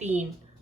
3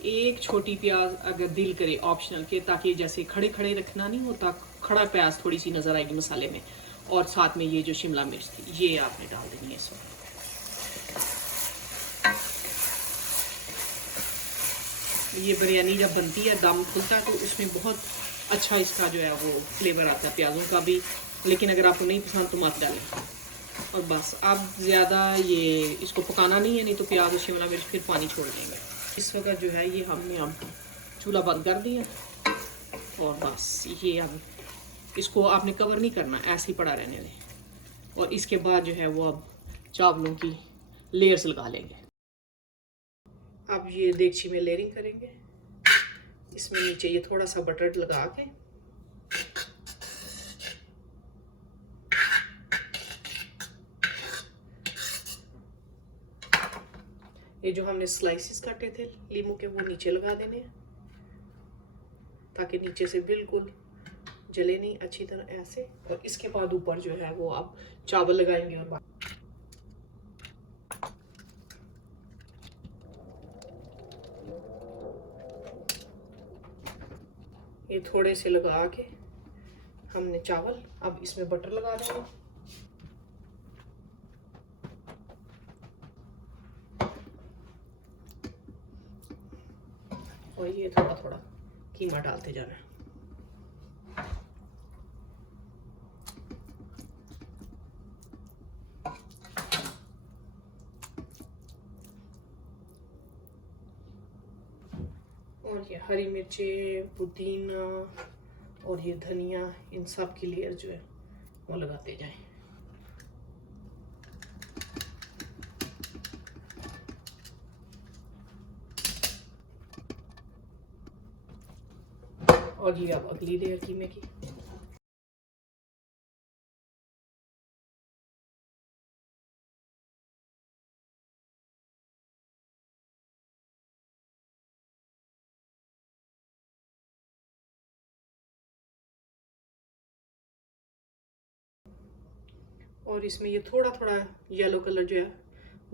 एक छोटी प्याज अगर दिल करे ऑप्शनल के, ताकि जैसे खड़े खड़े रखना नहीं होता, खड़ा प्याज थोड़ी सी नज़र आएगी मसाले में। और साथ में ये जो शिमला मिर्च थी ये आपने डाल देनी है इसमें। ये बिरयानी जब बनती है, दम खुलता है, तो उसमें बहुत अच्छा इसका जो है वो फ्लेवर आता है प्याज़ों का भी। लेकिन अगर आपको नहीं पसंद तो मत डालें। और बस अब ज़्यादा ये इसको पकाना नहीं है, नहीं तो प्याज और शिमला मिर्च फिर पानी छोड़ देंगे। इस वक्त जो है ये हमने अब चूल्हा बंद कर दिया और बस ये अब इसको आपने कवर नहीं करना, ऐसे ही पड़ा रहने दें। और इसके बाद जो है वो अब चावलों की लेयर्स लगा लेंगे। अब ये देगची में लेयरिंग करेंगे। इसमें नीचे ये थोड़ा सा बटर लगा के ये जो हमने स्लाइसेस काटे थे लीमू के वो नीचे लगा देने हैं, ताकि नीचे से बिल्कुल जले नहीं, अच्छी तरह ऐसे। और इसके बाद ऊपर जो है वो आप चावल लगाएंगे। और ये थोड़े से लगा के हमने चावल अब इसमें बटर लगा देंगे। और ये थोड़ा थोड़ा कीमा डालते जाना है। और ये हरी मिर्चें, पुदीना और ये धनिया, इन सब की लेयर जो है वो लगाते जाएं। और ये अब अगली लेयर कीमे की। और इसमें ये थोड़ा थोड़ा येलो कलर जो है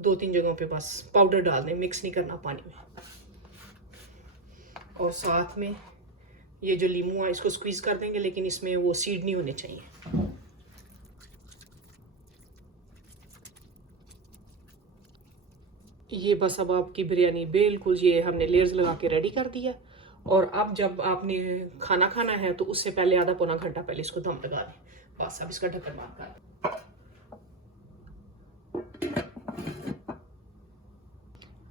2-3 जगहों पे बस पाउडर डाल दें, मिक्स नहीं करना पानी में। और साथ में ये जो लीमू है इसको स्क्वीज कर देंगे, लेकिन इसमें वो सीड नहीं होने चाहिए। ये बस अब आपकी बिरयानी बिल्कुल, ये हमने लेयर्स लगा के रेडी कर दिया। और अब जब आपने खाना खाना है तो उससे पहले आधा पौना घंटा पहले इसको दम लगा दें। बस अब इसका ढक्कन बंद कर दें।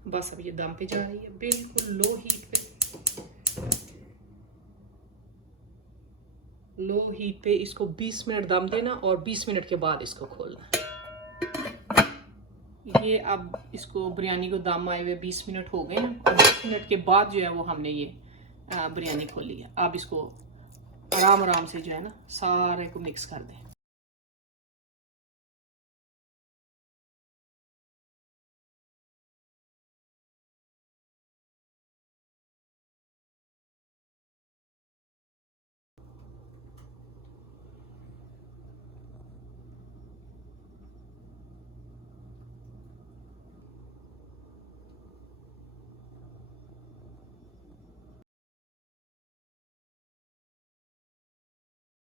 बस अब ये दम पे जा रही है, बिल्कुल लो हीट पे। लो हीट पे इसको 20 मिनट दम देना और 20 मिनट के बाद इसको खोलना। ये अब इसको बिरयानी को दम आए हुए 20 मिनट हो गए हैं और 20 मिनट के बाद जो है वो हमने ये बिरयानी खोली है। अब इसको आराम आराम से जो है ना सारे को मिक्स कर दें।